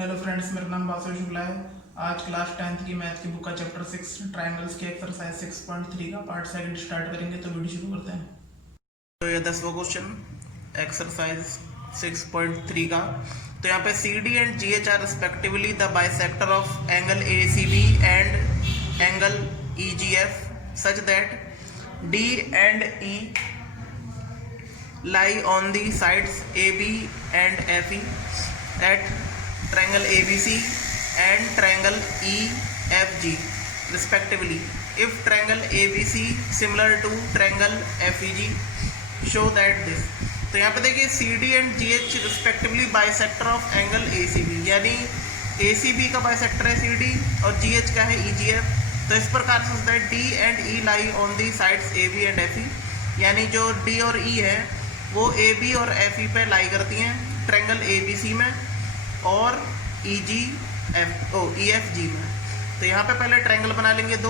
Hello friends, मेरा नाम बासु शुक्ला है। आज क्लास 10th की मैथ की बुक का चैप्टर 6 ट्रायंगल्स के एक्सरसाइज 6.3 का पार्ट सेकंड स्टार्ट करेंगे। तो वीडियो शुरू करते हैं। तो ये 10वां क्वेश्चन एक्सरसाइज 6.3 का। तो यहाँ पे C D and G H are respectively the bisector of angle A C B and angle E G F such that D and E lie on the sides AB and FE at triangle ABC and triangle EFG respectively. If triangle ABC similar to triangle FEG, show that this. तो यहाँ पे देखिए CD and GH respectively bisector of angle ACB, यानी ACB का bisector है CD और GH का है EGF। तो इस प्रकार say that D and E lie on the sides AB and FE, यानी जो D और E है वो ए बी और एफ ई पे लाई करती हैं ट्रायंगल ए बी सी में और ई G F E F G में। तो यहाँ पे पहले ट्रायंगल बना लेंगे दो।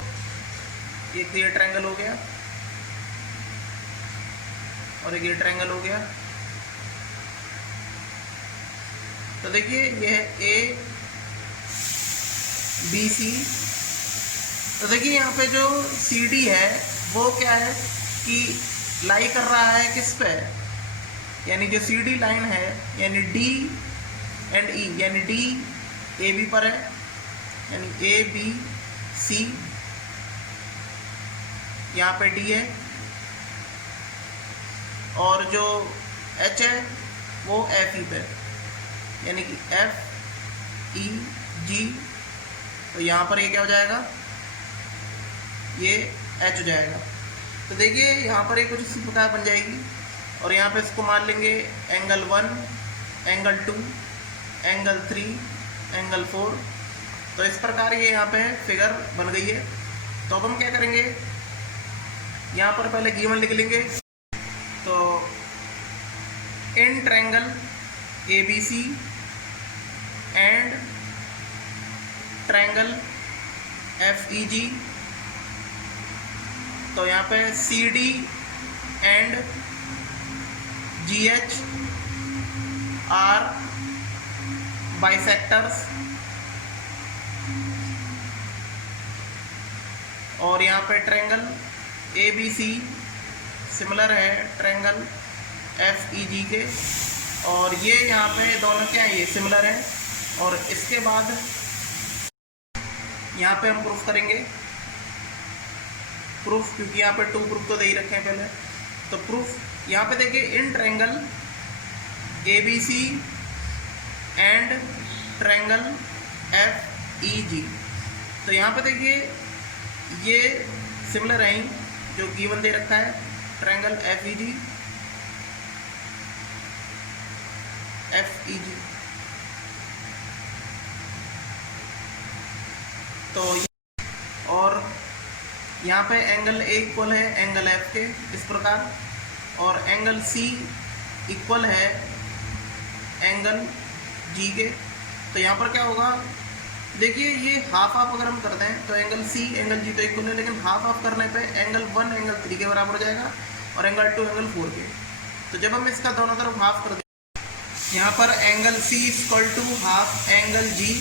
एक ये ट्रायंगल हो गया और एक ये ट्रायंगल हो गया। तो देखिए ये है ए बी सी। तो देखिए यहाँ पे जो सी डी है वो क्या है कि लाई कर रहा है किस पे, यानी जो सी डी लाइन है यानी डी एंड ई, यानी डी ए बी पर है, यानी ए बी सी, यहाँ पे डी है और जो एच है वो एफ ई पे, यानी कि एफ ई जी। तो यहाँ पर ये क्या हो जाएगा, ये एच हो जाएगा। तो देखिए यहाँ पर ये कुछ इसी प्रकार बन जाएगी और यहाँ पे इसको मान लेंगे एंगल 1, एंगल 2, एंगल 3, एंगल 4। तो इस प्रकार ये यहाँ पे फिगर बन गई है। तो अब हम क्या करेंगे, यहाँ पर पहले गिवन लिख लेंगे। तो in triangle A B C and triangle F E G, तो यहाँ पे C D and G H R bisectors और यहाँ पे triangle A B C similar है ट्रायंगल एफ ई जी के, और ये यहाँ पे दोनों क्या है, ये सिमिलर है। और इसके बाद यहाँ पे हम प्रूफ करेंगे, प्रूफ, क्योंकि यहाँ पे 2 प्रूफ तो दे ही रखे हैं पहले। तो प्रूफ यहाँ पे देखिए in triangle A B C and triangle F E G. तो यहाँ पे देखिए ये सिमिलर है जो गिवन दे रखा है triangle F E G, F E G. तो और यहाँ पे एंगल ए इक्वल है एंगल एफ के इस प्रकार, और एंगल सी इक्वल है एंगल जी के। तो यहाँ पर क्या होगा, देखिए ये हाफ हाफ अगर हम कर दें तो एंगल सी एंगल जी तो इक्वल है, लेकिन हाफ हाफ करने पे एंगल 1 एंगल 3 के बराबर हो जाएगा और एंगल 2 एंगल 4 के। तो जब हम इसका दोनों तरफ हाफ कर दें, यहाँ पर angle C equal to half angle G,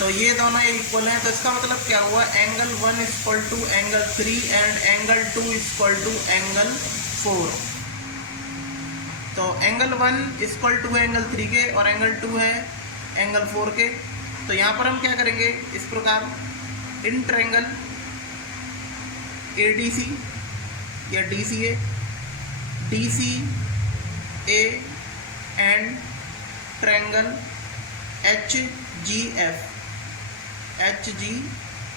तो ये दोनों इक्वल हैं। तो इसका मतलब क्या हुआ, angle 1 equal to angle 3 and angle 2 equal to angle 4। तो एंगल 1 इक्वल टू एंगल 3 के और एंगल 2 है एंगल 4 के। तो यहाँ पर हम क्या करेंगे इस प्रकार, इन ट्रायंगल ए डी सी या D C A, D C A and triangle H G F, H G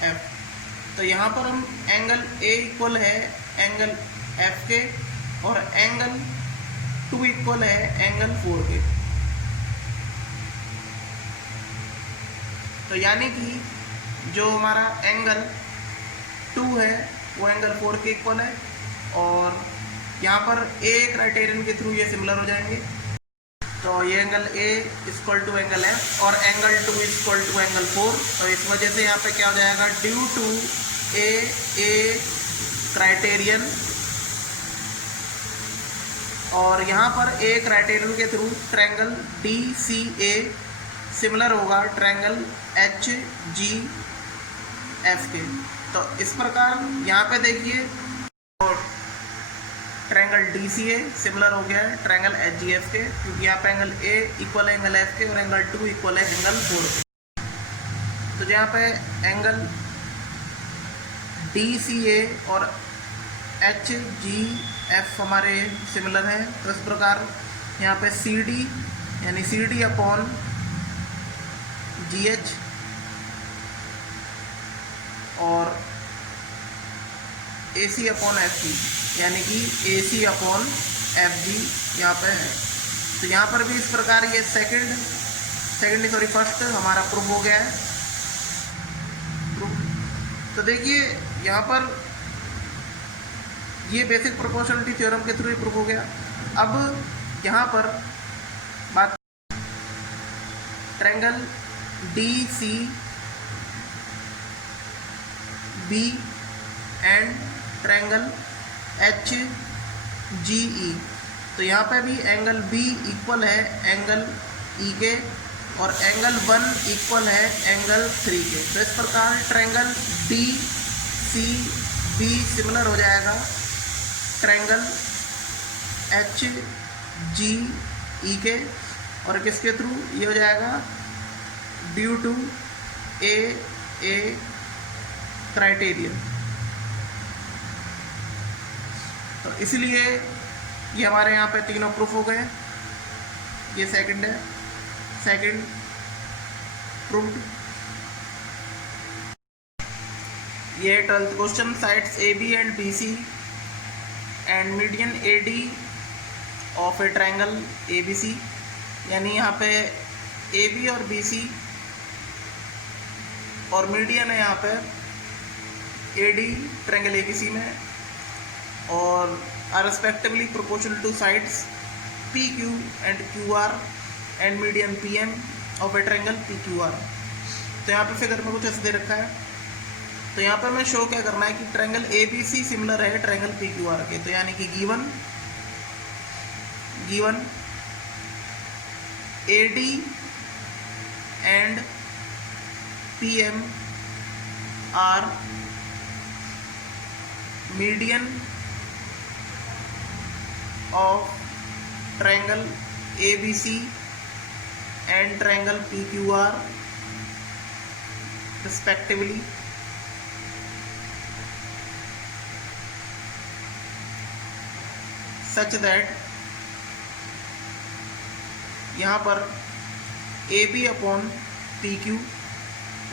F. तो यहाँ पर हम एंगल ए इक्वल है एंगल एफ के और एंगल 2 इक्वल है एंगल 4 के। तो यानी कि जो हमारा एंगल 2 है वो एंगल 4 के इक्वल है, और यहाँ पर ए क्राइटेरियन के थ्रू ये सिमिलर हो जाएंगे। तो ये angle A equal to angle F और एंगल 2 इक्वल टू एंगल 4। तो इस वजह से यहाँ पे क्या हो जाएगा, ड्यू टू ए क्राइटेरियन, और यहाँ पर ए क्राइटेरियन के थ्रू triangle D C a similar होगा ट्रायंगल एच जी एफ के। तो इस प्रकार यहाँ पे देखिए triangle D C a similar हो गया है ट्रायंगल एच जी एफ के, क्योंकि यहाँ पे एंगल ए इक्वल है एंगल एफ के और एंगल 2 इक्वल है एंगल 4 के। तो यहाँ पे एंगल डी सी ए और एच जी एफ हमारे सिमिलर हैं। तो इस प्रकार यहाँ पे सी डी यानी C D upon G H और A C upon F G यानी कि ए सी अपॉन एफ जी यहाँ पे है। तो यहाँ पर भी इस प्रकार ये फर्स्ट हमारा प्रूफ हो गया है। तो देखिए यहाँ पर ये बेसिक प्रोपोर्शनलिटी थ्योरम के थ्रू ही प्रूफ हो गया। अब यहाँ पर बात triangle D C B and triangle H G E. तो यहाँ पे भी एंगल बी इक्वल है एंगल ई के और एंगल 1 इक्वल है एंगल 3 के। तो इस प्रकार triangle D C B similar हो जाएगा ट्रायंगल एच जी ई के और किसके थ्रू ये हो जाएगा ड्यू टू ए क्राइटेरियन। तो इसलिए ये हमारे यहाँ पे तीनों प्रूफ हो गए। ये सेकंड है, सेकंड प्रूफ। ये 12th question, sides A B and B C and median A D of a triangle A B C. यानी यहाँ पे ए बी और बी सी और मीडियन है यहाँ पे A D triangle A B C में और are respectively proportional to sides P Q and Q R and median P M of a triangle P Q R. तो यहाँ पे फिगर में कुछ ऐसे दे रखा है। तो यहाँ पे हमें शो क्या करना है कि triangle A B C similar है ट्रायंगल पी क्यू आर के। तो यानी कि given A D and P M are median of triangle A B C and triangle P Q R respectively, such that यहाँ पर A B upon P Q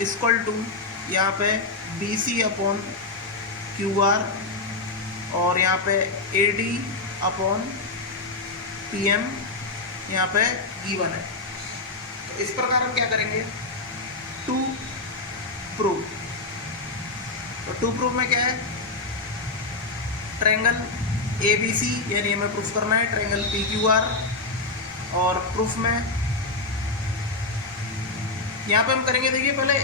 equal to यहाँ पे B C upon Q R और यहाँ पे A D upon P M यहाँ पे given है। तो इस प्रकार हम क्या करेंगे, टू प्रूफ। तो टू प्रूफ में क्या है, ट्रायंगल ए बी सी यानी हमें प्रूफ करना है ट्रायंगल पी क्यू आर। और प्रूफ में यहाँ पे हम करेंगे, देखिए पहले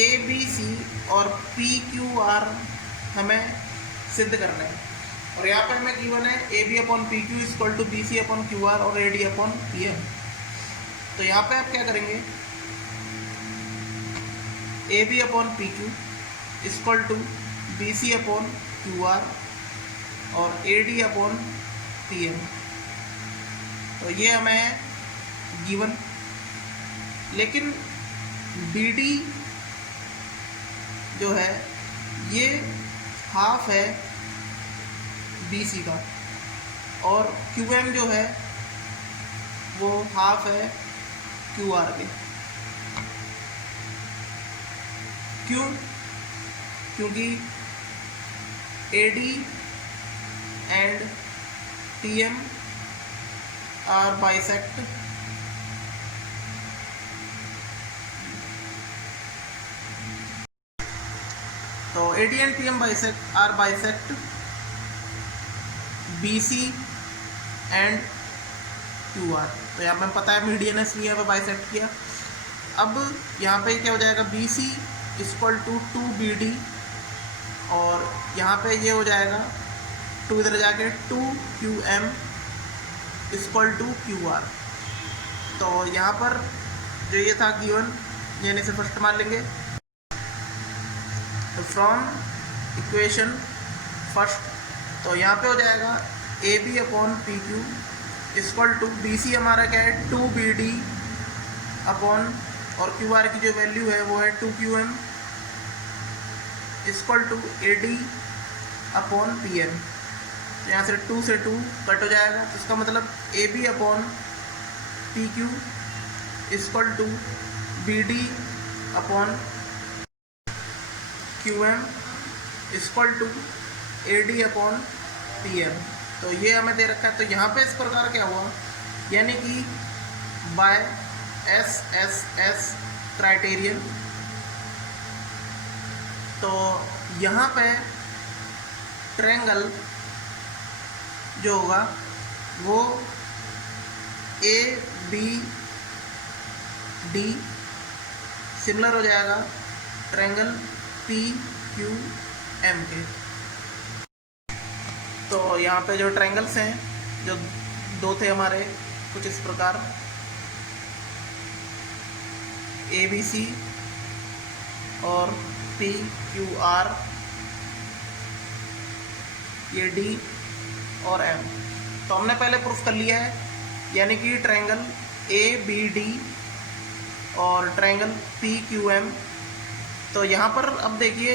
ए बी सी और पी क्यू आर हमें सिद्ध करना है और यहाँ पे हमें गिवन है A B upon P Q equal to B C upon Q R और A D upon P M. तो यहाँ पे आप क्या करेंगे, A B upon P Q equal to B C upon Q R और A D upon P M. तो ये हमें गिवन, लेकिन बी डी जो है ये हाफ है बी सी का और क्यू एम जो है वो हाफ है क्यू आर के। क्यों? क्योंकि A D and T M R bisect तो A D and T M R bisect B C and Q R. तो यहाँ पे पता है मीडियन है इसलिए यहाँ पे बाइसेक्ट किया। अब यहाँ पे क्या हो जाएगा, B C equal to 2 BD और यहाँ पे ये हो जाएगा 2 इधर जाके 2 QM इक्वल टू QR। तो यहाँ पर जो ये था गिवन, यानी से फर्स्ट मान लेंगे। तो फ्रॉम इक्वेशन फर्स्ट, तो यहाँ पे हो जाएगा A B upon P Q equal to B C हमारा क्या है 2BD अपॉन और क्यू आर की जो वैल्यू है वो है 2QM equal to AD upon PM। यहाँ से 2 से 2 कट हो जाएगा, तो इसका मतलब AB upon PQ equal to BD upon QM equal to AD upon PM। तो ये हमें दे रखा है। तो यहाँ पे इस प्रकार क्या हुआ, यानी कि बाय SSS क्राइटेरियन, तो यहाँ पे ट्रायंगल जो होगा वो ABD सिमिलर हो जाएगा ट्रायंगल PQM के। तो यहाँ पे जो ट्रायंगल्स हैं, जो दो थे हमारे, कुछ इस प्रकार ABC और PQR, ये D और M। तो हमने पहले प्रूफ कर लिया है, यानी कि ट्रायंगल ABD और ट्रायंगल PQM। तो यहाँ पर अब देखिए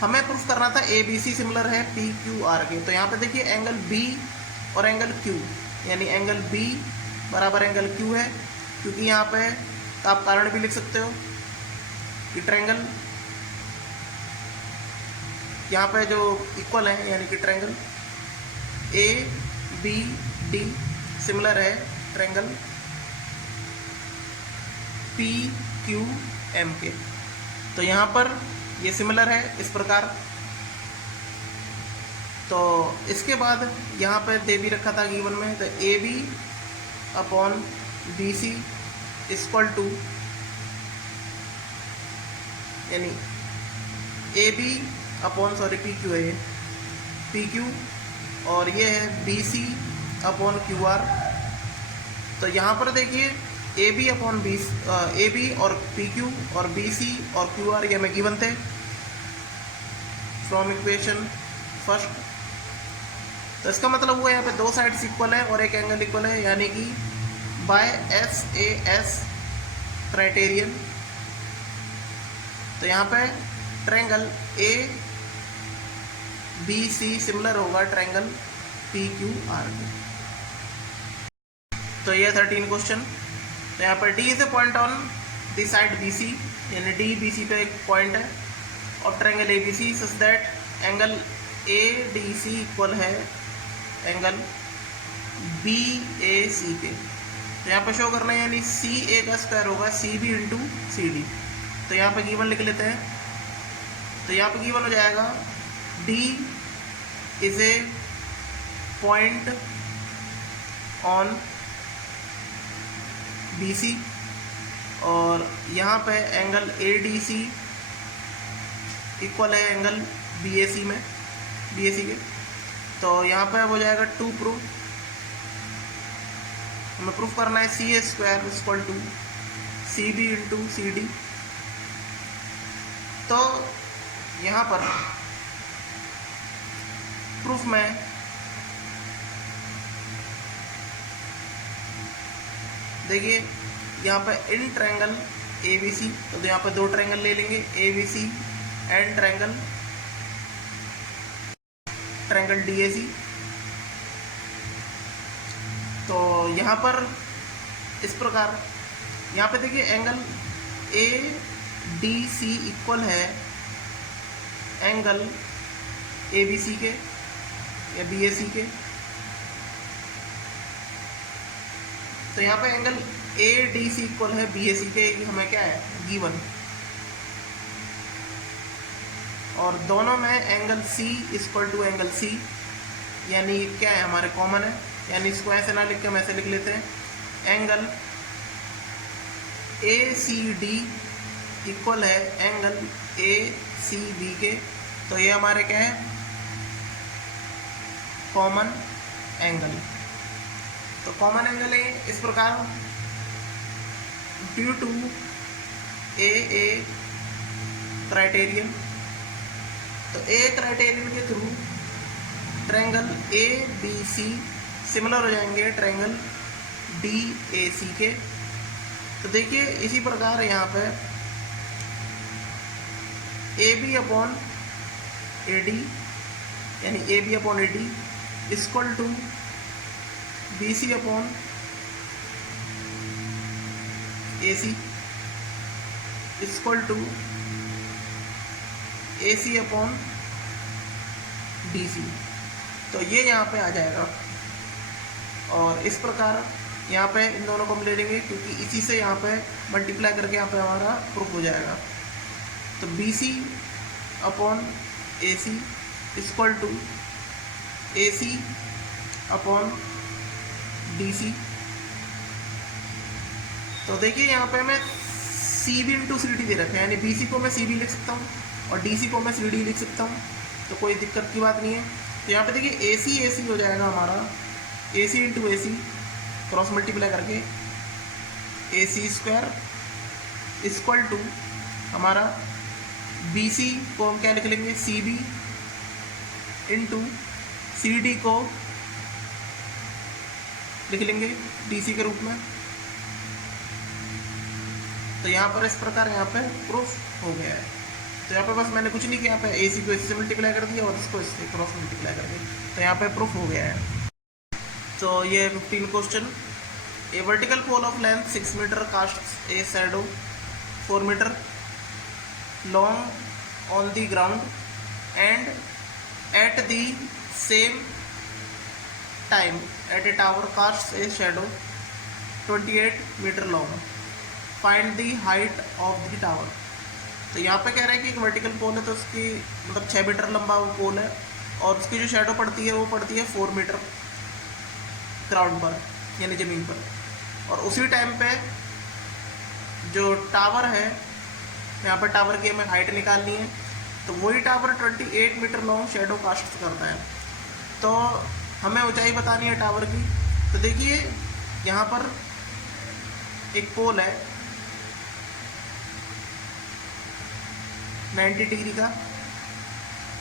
हमें प्रूफ करना था ABC सिमिलर है PQR के। तो यहाँ पे देखिए एंगल B और एंगल Q, यानी एंगल B बराबर एंगल Q है, क्योंकि यहाँ पे आप कारण भी लिख सकते हो कि ट्रायंगल यहाँ पे जो इक्वल है, यानी कि ट्रायंगल ABD सिमिलर है ट्रायंगल PQM के। तो यहाँ पर ये सिमिलर है इस प्रकार। तो इसके बाद यहाँ पे दे भी रखा था गिवन में, तो AB upon BC equal to, यानी AB अपॉन PQ है, ये PQ और ये है BC अपॉन QR। तो यहाँ पर देखिए AB अपॉन AB और PQ और BC और QR ये हमें गिवन थे फ्रॉम इक्वेशन फर्स्ट। तो इसका मतलब हुआ यहाँ पे दो साइड्स इक्वल है और एक एंगल इक्वल है, यानी कि बाय SAS क्राइटेरियन। तो यहाँ पे ट्रायंगल ABC सिमिलर होगा ट्रायंगल PQR के। तो ये 13 क्वेश्चन। तो यहाँ पर D is a point on the side BC, यानी D BC पे एक पॉइंट है of triangle ABC such that angle ADC equal है एंगल BAC के। तो यहाँ पे शो करना है, यानी CA का स्क्वायर होगा CB इंटू CD। तो यहाँ पे गिवन लिख लेते हैं। तो यहाँ पे गिवन हो जाएगा D is a point on BC और यहाँ पे एंगल ADC इक्वल है एंगल BAC के। तो यहाँ पे हो जाएगा 2 प्रूफ, हमें प्रूफ करना है CA square equal to CB into CD। तो यहाँ पर प्रूफ में देखिए यहाँ पे इन ट्रायंगल ABC, तो यहाँ पे दो ट्रायंगल ले लेंगे ABC एंड ट्रायंगल DAC। तो यहाँ पर इस प्रकार यहाँ पे देखिए एंगल ADC इक्वल है एंगल ABC के या BAC के। तो यहाँ पे एंगल ADC इक्वल है BAC के, हमें क्या है गिवन। और दोनों में angle C equal to angle C, यानी क्या है हमारे कॉमन है, यानी इसको ऐसे ना लिख के हम ऐसे लिख लेते हैं एंगल ACD इक्वल है एंगल ACB के। तो ये हमारे क्या है कॉमन एंगल। तो कॉमन एंगल है इस प्रकार। ड्यू टू ए क्राइटेरियन, तो ए क्राइटेरियन के थ्रू triangle A B C similar हो जाएंगे ट्रायंगल डी ए सी के। तो देखिए इसी प्रकार यहाँ पे A B upon A D यानी A B upon A D equal to B C upon A C equal to A C upon D C. तो ये यहाँ पे आ जाएगा और इस प्रकार यहाँ पे इन दोनों को हम ले लेंगे क्योंकि इसी से यहाँ पे मल्टीप्लाई करके यहाँ पे हमारा प्रूफ हो जाएगा। तो B C upon A C equal to A C upon D C. तो देखिए यहाँ पे मैं C B into C D दे रखा है, यानी बी सी को मैं सी बी लिख सकता हूँ और डी सी को मैं सी डी लिख सकता हूँ, तो कोई दिक्कत की बात नहीं है। तो यहाँ पे देखिए ए सी हो जाएगा हमारा A C into A C cross multiply करके A C square equal to हमारा बी सी को हम क्या लिख लेंगे C B into C D को लिख लेंगे डी सी के रूप में। तो यहाँ पर इस प्रकार यहाँ पे प्रूफ हो गया है। तो यहाँ पे बस मैंने कुछ नहीं किया, यहाँ पे ए सी को इससे मल्टीप्लाई कर दिया और इसको इससे क्रॉस मल्टीप्लाई कर दिया, तो यहाँ पे प्रूफ हो गया है। तो ये 15 question. A vertical pole of length 6 metre cast a shadow 4 metre long on the ground and at the same time at a tower cast a shadow 28 metre long. Find the height of the tower. तो यहाँ पे कह रहे हैं कि एक vertical पोल है तो उसकी मतलब 6 मीटर लंबा वो पोल है और उसकी जो शैडो पड़ती है वो पड़ती है 4 मीटर ग्राउंड पर यानी ज़मीन पर। और उसी टाइम पे जो टावर है यहाँ पर टावर की हमें हाइट निकालनी है, तो वही tower 28 metre long shadow cast करता है। तो हमें ऊंचाई बतानी है टावर की। तो देखिए यहाँ पर एक पोल है 90 डिग्री का,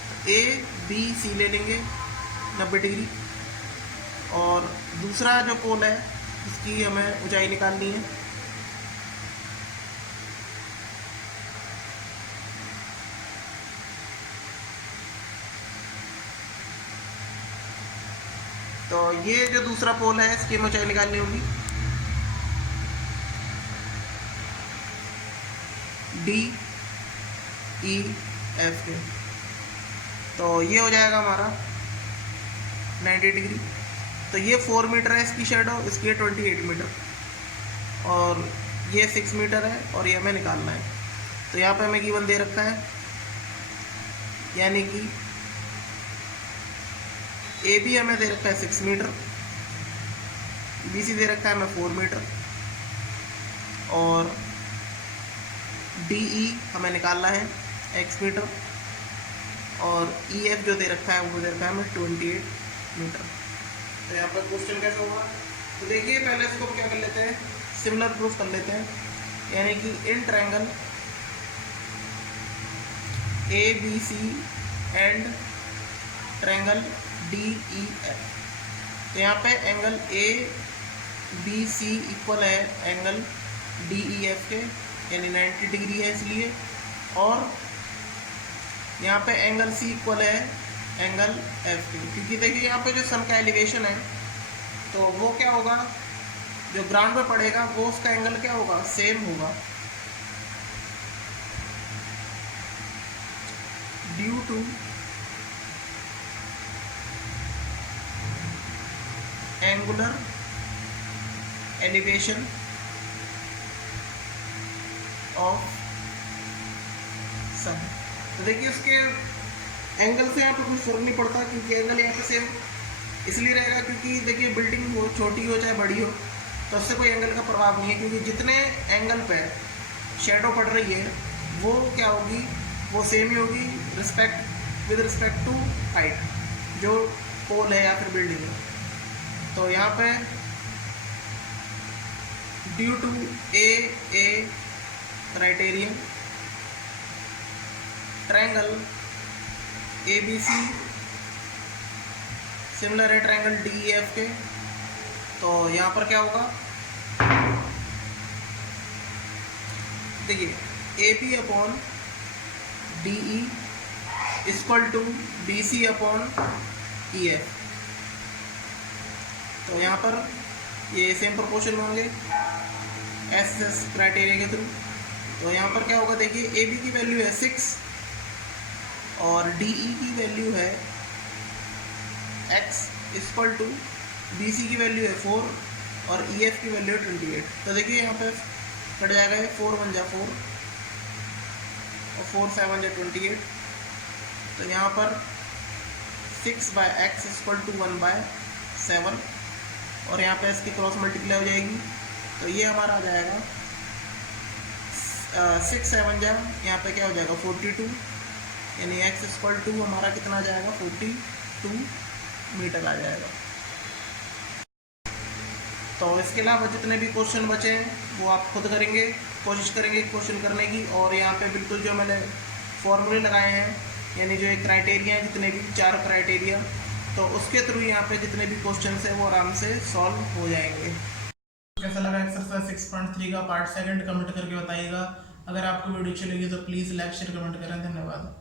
तो ए बी सी ले लेंगे 90 डिग्री, और दूसरा जो पोल है उसकी हमें ऊंचाई निकालनी है। तो ये जो दूसरा पोल है इसकी हमें ऊंचाई निकालनी होगी डी ई एफ के। तो ये हो जाएगा हमारा 90 डिग्री। तो ये 4 मीटर है इसकी शैडो, इसकी है 28 मीटर, और ये 6 मीटर है और ये हमें निकालना है। तो यहाँ पे हमें गिवन दे रखा है, यानी कि ए बी हमें दे रखा है 6 मीटर, बी सी दे रखा है हमें 4 मीटर, और डी ई हमें निकालना है x मीटर, और ई एफ जो दे रखा है वो दे रखा है हमें 28 मीटर। तो यहाँ पर क्वेश्चन कैसे होगा, तो देखिए पहले इसको क्या कर लेते हैं, सिमिलर प्रूफ कर लेते हैं। यानी कि in triangle A B C and triangle D E F, तो यहाँ पे angle A B C equal है एंगल डी ई एफ के, यानी 90 डिग्री है इसलिए, और यहाँ पे एंगल सी इक्वल है एंगल एफ के, क्योंकि देखिए यहाँ पे जो सन का एलिवेशन है तो वो क्या होगा, जो ग्राउंड पे पड़ेगा वो उसका एंगल क्या होगा, सेम होगा। Due to angular elevation of sun. तो देखिए उसके एंगल से यहाँ पे कोई फर्क नहीं पड़ता, क्योंकि एंगल यहाँ पे सेम इसलिए रहेगा क्योंकि देखिए बिल्डिंग हो छोटी हो चाहे बड़ी हो तो उससे कोई एंगल का प्रभाव नहीं है, क्योंकि जितने एंगल पे शेडो पड़ रही है वो क्या होगी, वो सेम ही होगी विद रिस्पेक्ट टू हाइट, जो पोल है या फिर बिल्डिंग है। तो यहाँ पे due to A criterion triangle A B C similar है ट्रायंगल डी ई एफ के। तो यहाँ पर क्या होगा, देखिए A P upon D E equal to B C upon E F. तो यहाँ पर ये सेम प्रोपोर्शन में होंगे एस क्राइटेरिया के थ्रू। तो यहाँ पर क्या होगा, देखिए ए बी की वैल्यू है 6 और डी ई की वैल्यू है x equal to B C की वैल्यू है 4 और ई एफ की वैल्यू है 28। तो देखिए यहाँ पे कट जाएगा 4 1 जा 4 और 4 7 जा 28। तो यहाँ पर 6/x इक्वल टू 1/7 और यहाँ पे इसकी क्रॉस मल्टीप्लाई हो जाएगी। तो ये हमारा आ जाएगा 6 7 जा यहाँ पे क्या हो जाएगा 42, यानी x इक्वल टू हमारा कितना आ जाएगा 42 मीटर आ जाएगा। तो इसके अलावा जितने भी क्वेश्चन बचे हैं वो आप खुद करेंगे, कोशिश करेंगे क्वेश्चन करने की। और यहाँ पे बिल्कुल जो मैंने फॉर्मूले लगाए हैं, यानी जो एक क्राइटेरिया है, जितने भी 4 क्राइटेरिया, तो उसके थ्रू यहाँ पे जितने भी क्वेश्चन है वो आराम से सॉल्व हो जाएंगे। कैसा लगा एक्सरसाइज 6.3 का पार्ट सेकंड, कमेंट करके बताइएगा। अगर आपको वीडियो अच्छी लगी तो प्लीज़ लाइक शेयर कमेंट करें। धन्यवाद।